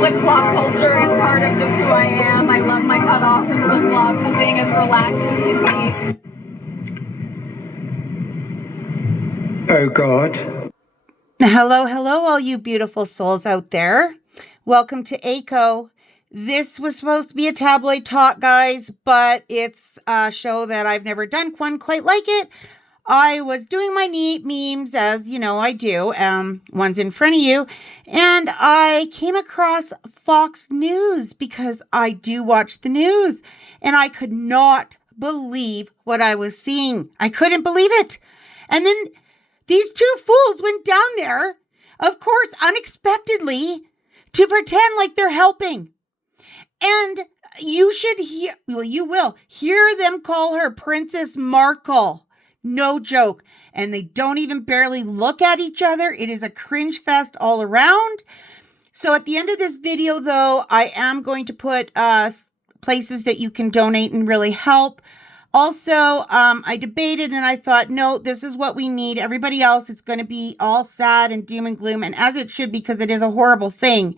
flip-flop culture is part of just who I am. I love my cutoffs and flip-flops and being as relaxed as can be. Oh, God. Hello, hello, all you beautiful souls out there. Welcome to ACO. This was supposed to be a tabloid talk, guys, but it's a show that I've never done one quite like it. I was doing my neat memes, as you know I do, one's in front of you, and I came across Fox News because I do watch the news, and I could not believe what I was seeing. I couldn't believe it. And then these two fools went down there, of course, unexpectedly, to pretend like they're helping. And you should hear, well, you will hear them call her Princess Markle. No joke. And they don't even barely look at each other. It is a cringe fest all around. So at the end of this video, though, I am going to put places that you can donate and really help. Also, I debated and I thought, no, this is what we need. Everybody else, it's going to be all sad and doom and gloom. And as it should, because it is a horrible thing.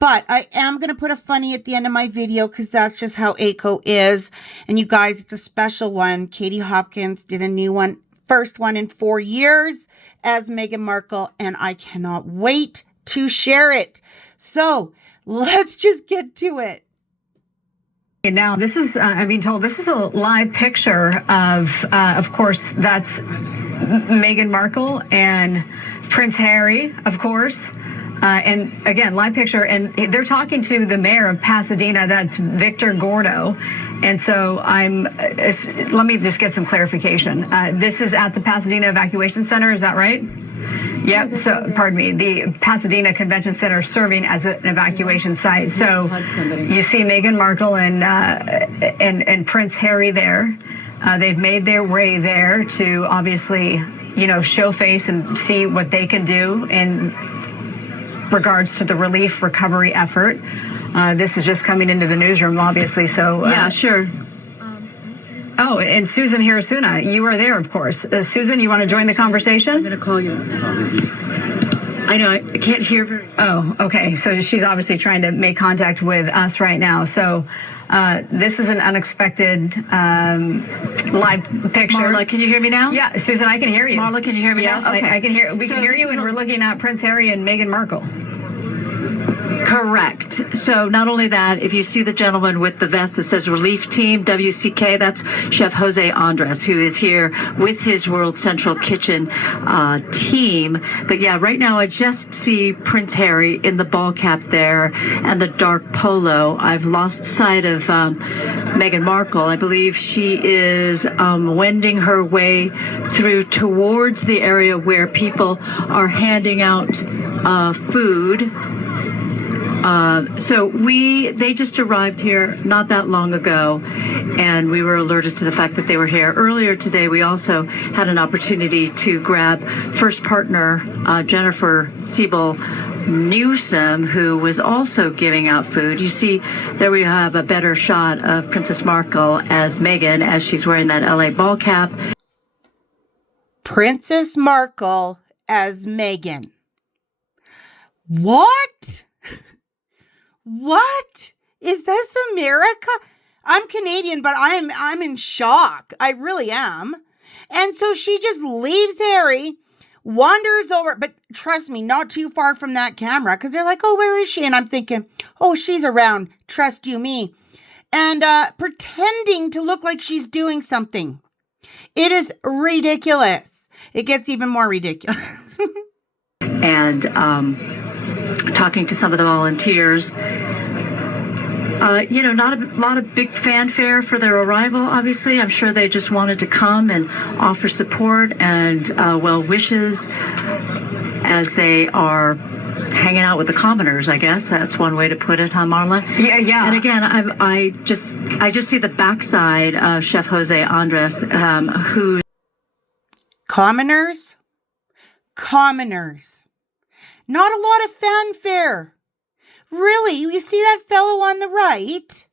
But I am going to put a funny at the end of my video because that's just how ACO is. And you guys, it's a special one. Katie Hopkins did a new one, first one in 4 years as Meghan Markle. And I cannot wait to share it. So let's just get to it. Now, this is, I'm being told, this is a live picture of course, that's Meghan Markle and Prince Harry, of course. And again, live picture, and they're talking to the mayor of Pasadena, that's Victor Gordo. And so let me just get some clarification. This is at the Pasadena Evacuation Center, is that right? Yep, so, pardon me, the Pasadena Convention Center serving as an evacuation site. So you see Meghan Markle and Prince Harry there. They've made their way there to obviously, you know, show face and see what they can do in regards to the relief recovery effort. This is just coming into the newsroom, obviously, so... yeah, sure. Oh, and Susan Hirasuna, you are there, of course. Susan, you want to join the conversation? I'm going to call you. I know, I can't hear very... Oh, okay, so she's obviously trying to make contact with us right now. So this is an unexpected live picture. Marla, can you hear me now? Yeah, Susan, I can hear you. Marla, can you hear me now? Yes, okay. I can hear. We can hear you, and we're looking at Prince Harry and Meghan Markle. Correct. So not only that, if you see the gentleman with the vest that says Relief Team, WCK, that's Chef Jose Andres, who is here with his World Central Kitchen team. But yeah, right now I just see Prince Harry in the ball cap there and the dark polo. I've lost sight of Meghan Markle. I believe she is wending her way through towards the area where people are handing out food. So they just arrived here not that long ago, and we were alerted to the fact that they were here. Earlier today, we also had an opportunity to grab first partner Jennifer Siebel Newsom, who was also giving out food. You see, there we have a better shot of Princess Markle as Meghan, as she's wearing that LA ball cap. Princess Markle as Meghan. What? What? Is this America? I'm Canadian, but I'm in shock. I really am. And so she just leaves Harry, wanders over, but trust me, not too far from that camera, because they're like, oh, where is she? And I'm thinking, oh, she's around. Trust you me. And pretending to look like she's doing something. It is ridiculous. It gets even more ridiculous. And talking to some of the volunteers. You know, not a lot of big fanfare for their arrival, obviously. I'm sure they just wanted to come and offer support and well wishes as they are hanging out with the commoners, I guess. That's one way to put it, huh, Marla? Yeah. And again, I just see the backside of Chef Jose Andres, who... Commoners? Commoners. Not a lot of fanfare. Really? You see that fellow on the right?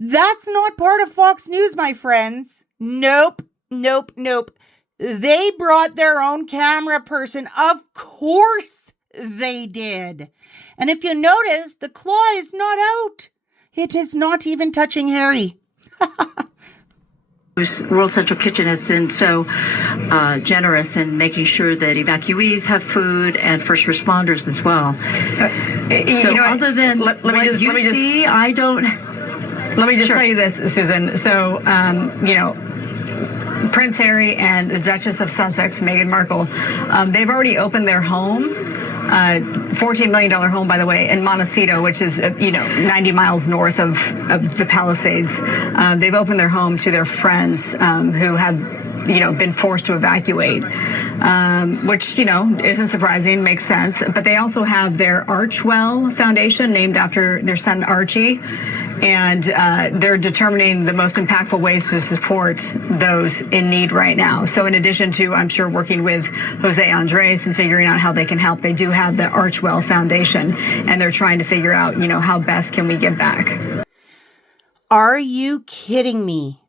That's not part of Fox News, my friends. Nope. They brought their own camera person. Of course they did. And if you notice, the claw is not out. It is not even touching Harry. World Central Kitchen has been so generous in making sure that evacuees have food and first responders as well. Other than let me just see, I don't. Let me just tell you this, Susan. So, Prince Harry and the Duchess of Sussex, Meghan Markle, they've already opened their home, $14 million home, by the way, in Montecito, which is, 90 miles north of the Palisades. They've opened their home to their friends who have been forced to evacuate, which, isn't surprising, makes sense. But they also have their Archwell Foundation, named after their son Archie. And they're determining the most impactful ways to support those in need right now. So in addition to, I'm sure, working with Jose Andres and figuring out how they can help, they do have the Archwell Foundation, and they're trying to figure out, how best can we give back. Are you kidding me?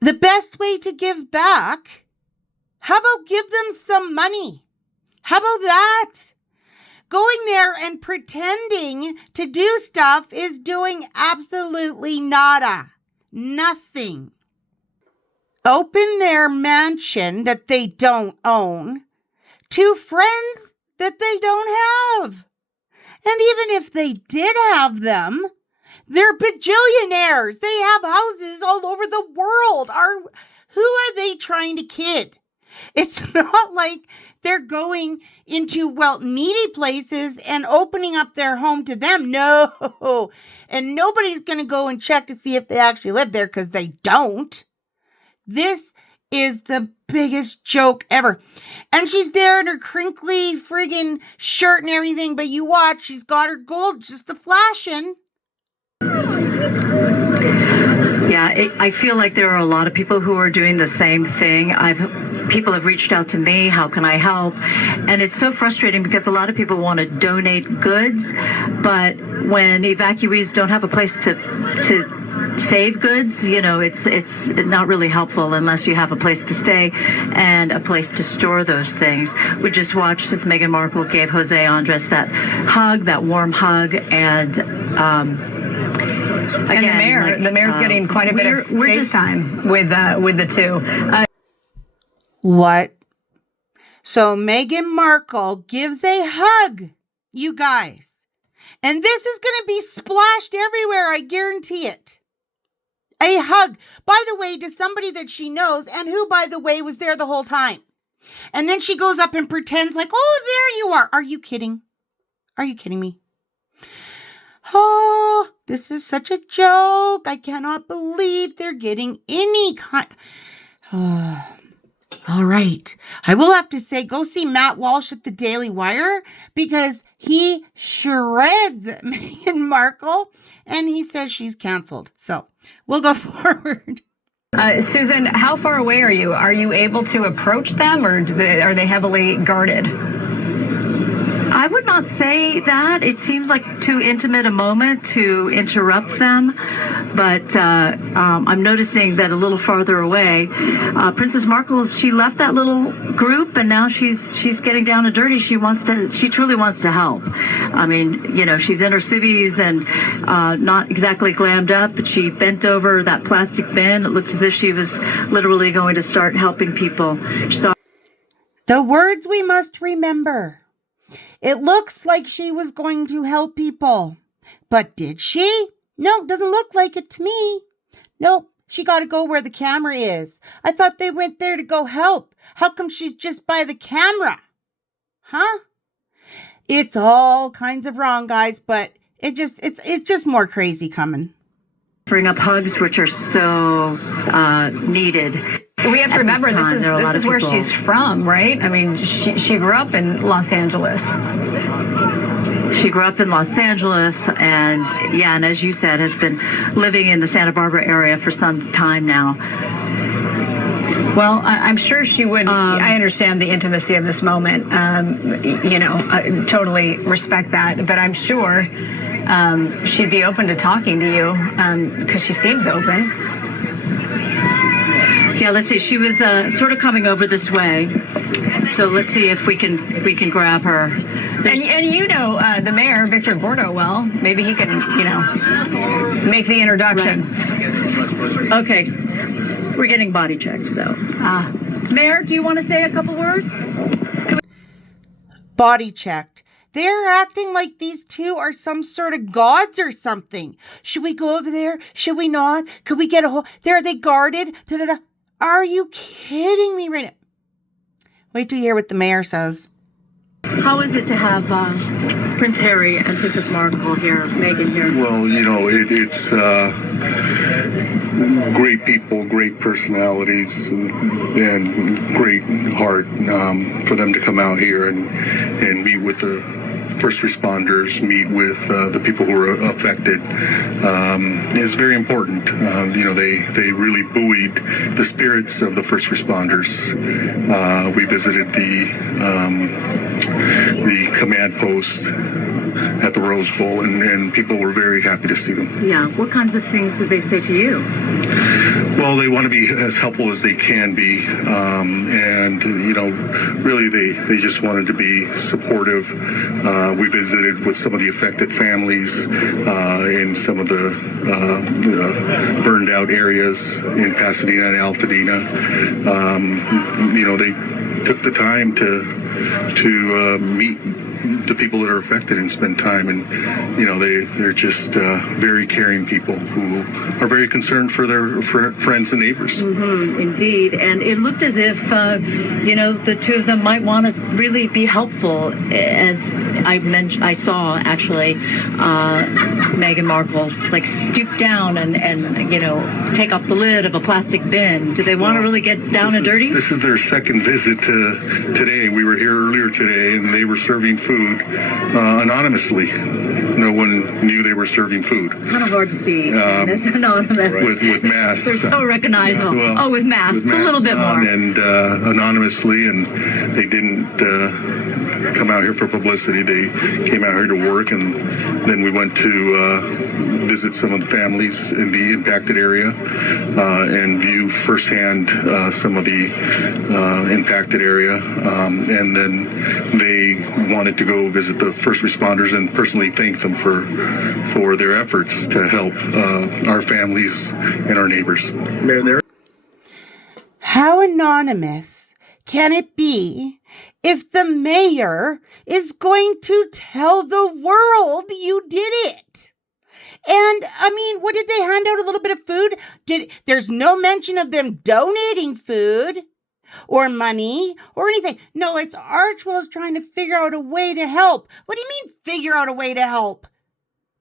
The best way to give back? How about give them some money? How about that? Going there and pretending to do stuff is doing absolutely nada. Nothing. Open their mansion that they don't own to friends that they don't have. And even if they did have them, they're bajillionaires. They have houses all over the world. Who are they trying to kid? It's not like they're going into, needy places and opening up their home to them. No. And nobody's going to go and check to see if they actually live there, because they don't. This is the biggest joke ever. And she's there in her crinkly friggin' shirt and everything, but you watch, she's got her gold just a-flashing. Yeah, I feel like there are a lot of people who are doing the same thing. People have reached out to me, how can I help? And it's so frustrating because a lot of people want to donate goods, but when evacuees don't have a place to save goods, it's not really helpful unless you have a place to stay and a place to store those things. We just watched as Meghan Markle gave Jose Andres that hug, that warm hug, and again, the mayor's getting quite a bit of FaceTime with the two. What? So Meghan Markle gives a hug, you guys. And this is going to be splashed everywhere, I guarantee it. A hug, by the way, to somebody that she knows and who, by the way, was there the whole time. And then she goes up and pretends like, oh, there you are. Are you kidding? Are you kidding me? Oh, this is such a joke. I cannot believe they're getting any kind. All right. I will have to say, go see Matt Walsh at the Daily Wire, because he shreds Meghan Markle and he says she's canceled. So we'll go forward. Susan, how far away are you? Are you able to approach them, or are they heavily guarded? I would not say that. It seems like too intimate a moment to interrupt them. But I'm noticing that a little farther away, Princess Markle, she left that little group, and now she's getting down and dirty. She truly wants to help. I mean, she's in her civvies and not exactly glammed up, but she bent over that plastic bin. It looked as if she was literally going to start helping people. The words we must remember. It looks like she was going to help people. But did she? No, doesn't look like it to me. Nope, she got to go where the camera is. I thought they went there to go help. How come she's just by the camera? Huh? It's all kinds of wrong, guys, but it's just more crazy coming. Bring up hugs, which are so needed. We have to remember this is where she's from, right? I mean, she grew up in Los Angeles. She grew up in Los Angeles, and as you said, has been living in the Santa Barbara area for some time now. Well, I'm sure she would. I understand the intimacy of this moment. I totally respect that, but I'm sure she'd be open to talking to you because she seems open. Yeah, let's see. She was sort of coming over this way, so let's see if we can grab her. And you know the mayor, Victor Gordo, well. Maybe he can, make the introduction. Right. Okay. We're getting body checks, though. Mayor, do you want to say a couple words? Body checked. They're acting like these two are some sort of gods or something. Should we go over there? Should we not? Could we get a hold? Are they guarded? Da-da-da. Are you kidding me right now? Wait till you hear what the mayor says. How is it to have Prince Harry and Princess Markle here, Meghan here? Well, it's great people, great personalities, and great heart for them to come out here and meet with the first responders, meet with the people who are affected. Is very important. They really buoyed the spirits of the first responders. We visited the command post at the Rose Bowl, and people were very happy to see them. Yeah. What kinds of things did they say to you? Well, they want to be as helpful as they can be, and really they just wanted to be supportive. We visited with some of the affected families in some of the burned out areas in Pasadena and Altadena. They took the time to meet the people that are affected and spend time, and they're just very caring people who are very concerned for their friends and neighbors. Mm-hmm, indeed, and it looked as if the two of them might want to really be helpful. As I saw actually Meghan Markle stoop down and take off the lid of a plastic bin. Do they want to really get down and dirty? This is their second visit today. We were here earlier today, and they were serving food anonymously. No one knew they were serving food. Kind of hard to see. With masks. They're so recognizable. With masks, a little bit more. And anonymously, and they didn't come out here for publicity. They came out here to work, and then we went to visit some of the families in the impacted area and view firsthand some of the impacted area. And then they wanted to go visit the first responders and personally thank them for their efforts to help our families and our neighbors. How anonymous can it be if the mayor is going to tell the world you did it? And what did they hand out? A little bit of food? There's no mention of them donating food or money or anything. No, it's Roachels trying to figure out a way to help. What do you mean figure out a way to help?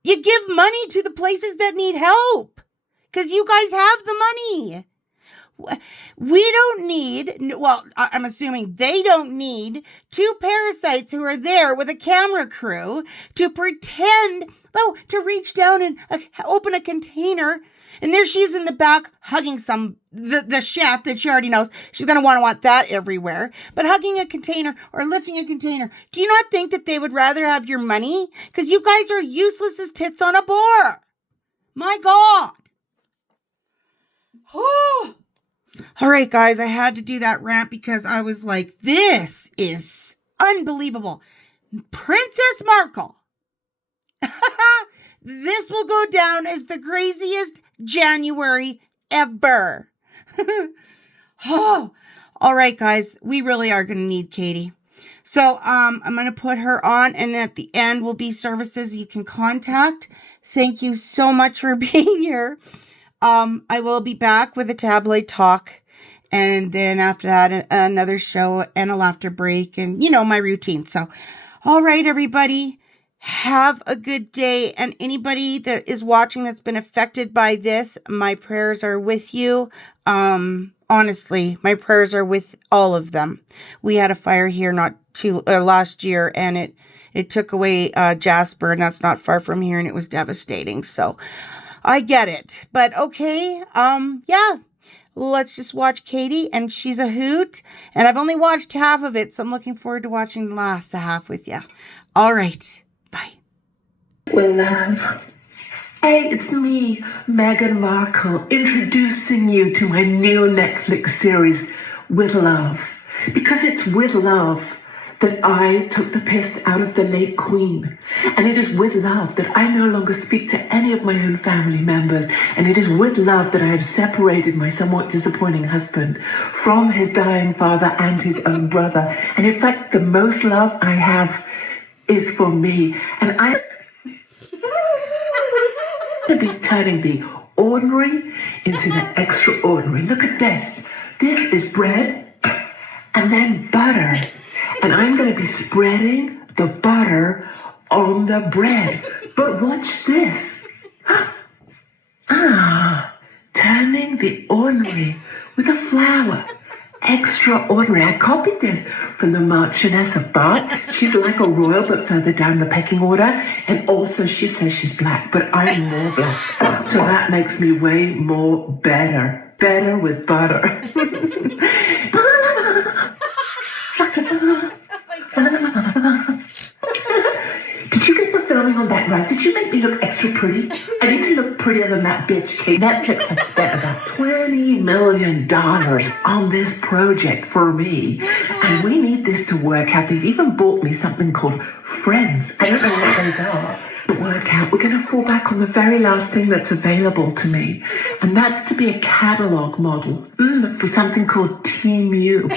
You give money to the places that need help because you guys have the money. We don't need, I'm assuming they don't need two parasites who are there with a camera crew to pretend, to reach down and open a container. And there she is in the back hugging the chef that she already knows. She's going to want that everywhere. But hugging a container or lifting a container. Do you not think that they would rather have your money? Because you guys are useless as tits on a board. My God. Oh. All right, guys, I had to do that rant because I was like, this is unbelievable. Princess Markle. This will go down as the craziest January ever. Oh, all right, guys, we really are going to need Katie. So I'm going to put her on, and at the end will be services you can contact. Thank you so much for being here. I will be back with a tabloid talk, and then after that, another show and a laughter break, and my routine. So, all right, everybody, have a good day. And anybody that is watching that's been affected by this, my prayers are with you. Honestly, my prayers are with all of them. We had a fire here last year, and it took away Jasper, and that's not far from here, and it was devastating. So I get it. But okay, yeah. Let's just watch Katie, and she's a hoot. And I've only watched half of it, so I'm looking forward to watching the last half with you. All right. Bye. Well, hey, it's me, Meghan Markle, introducing you to my new Netflix series, With Love. Because it's with love that I took the piss out of the late Queen. And it is with love that I no longer speak to any of my own family members. And it is with love that I have separated my somewhat disappointing husband from his dying father and his own brother. And in fact, the most love I have is for me. And I'm going to be turning the ordinary into the extraordinary. Look at this. This is bread and then butter. And I'm going to be spreading the butter on the bread. But watch this. Turning the ordinary with a flower. Extraordinary. I copied this from the Marchioness of Bath. She's like a royal, but further down the pecking order. And also she says she's black, but I'm more black. So that makes me way more better. Better with butter. Did you get the filming on that right? Did you make me look extra pretty? I need to look prettier than that bitch, Kate. Netflix has spent about $20 million on this project for me. And we need this to work out. They've even bought me something called Friends. I don't know what those are. To work out, we're going to fall back on the very last thing that's available to me. And that's to be a catalog model for something called Team U.